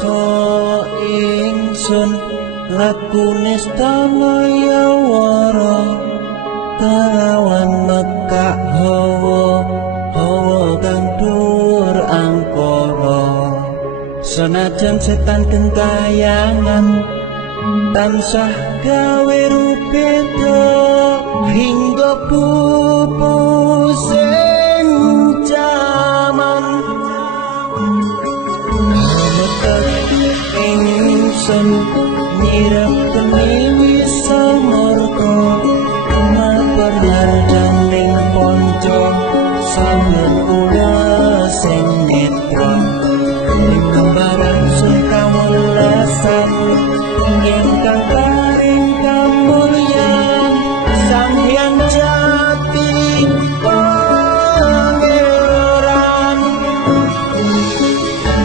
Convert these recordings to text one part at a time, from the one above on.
mangsa ingsun lakune sedaya wara karawan nekak hawa kang dhuwur angkara senajan setan kentayangan tansah gawe rupeda hingga pupusing jaman ingsun nyirap keniwi samarga matur hardaning ponco sampeyan kula sing netra kembaran sukawulasan ingkang paring kamulyan Sang Hyang Jati Pangeran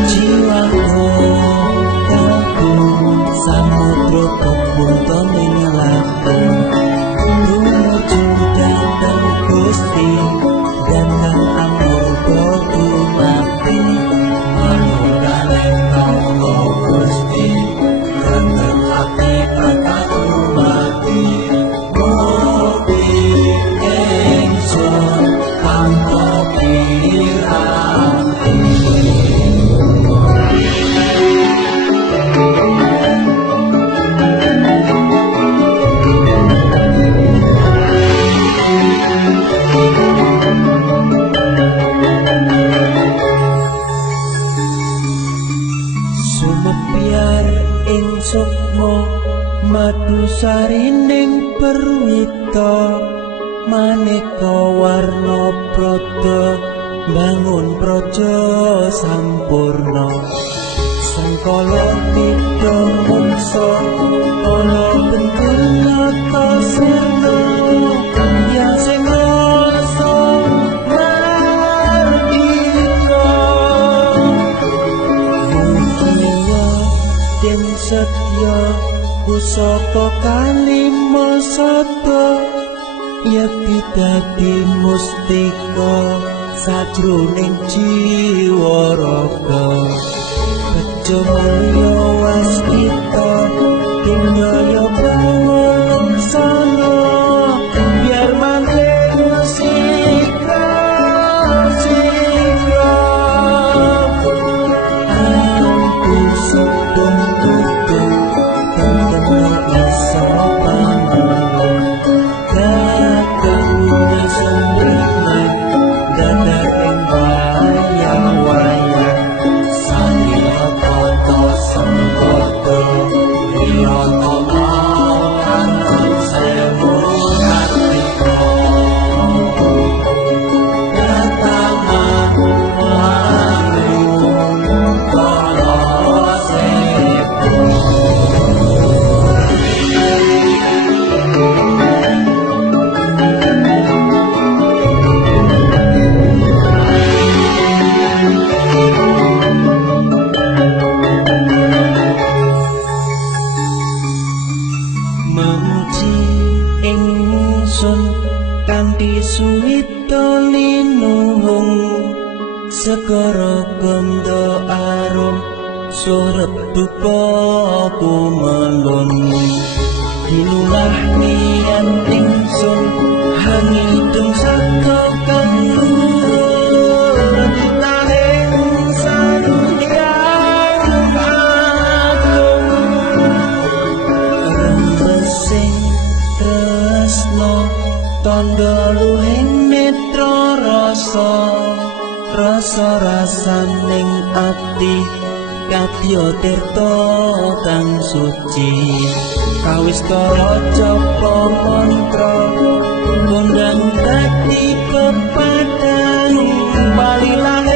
jiwaku kagum samudra kebunto menyelakan tumuju dhateng Gusti dhateng amurga dumati manunggaling kawula Gusti dhateng ati pratapumati mugi ingsun tanpa piranti sumebyar ing sukma madu sarining perwita maneka warna prada bangun praja sampurna sangkala nida mungsa ana bentuk kasirna yang sing rasa mardika mugia den setya pusaka kalima sada yati dadi mustika sajroning jiwa raga bejo mulya waskita dinaya panglaksana biar manten sikra ampun sudung tutung tentang isa panulung kakangnya sembunyi dadar ing wayang-wayang sambil foto sembodo riyoto makan sewu kartika datang lalu kalau sepu memuji ingsun kanthi suwita linuhung segara gandha arum surep dupa kumelun dinulah nian ingsun hangidung saka kandur tahing Sang Hyang Agung rembesing tresno tandha luhing netra rasa rasaning ati kadya tirta kang suci kawistara japa mantra kondang dadi pepadang balilah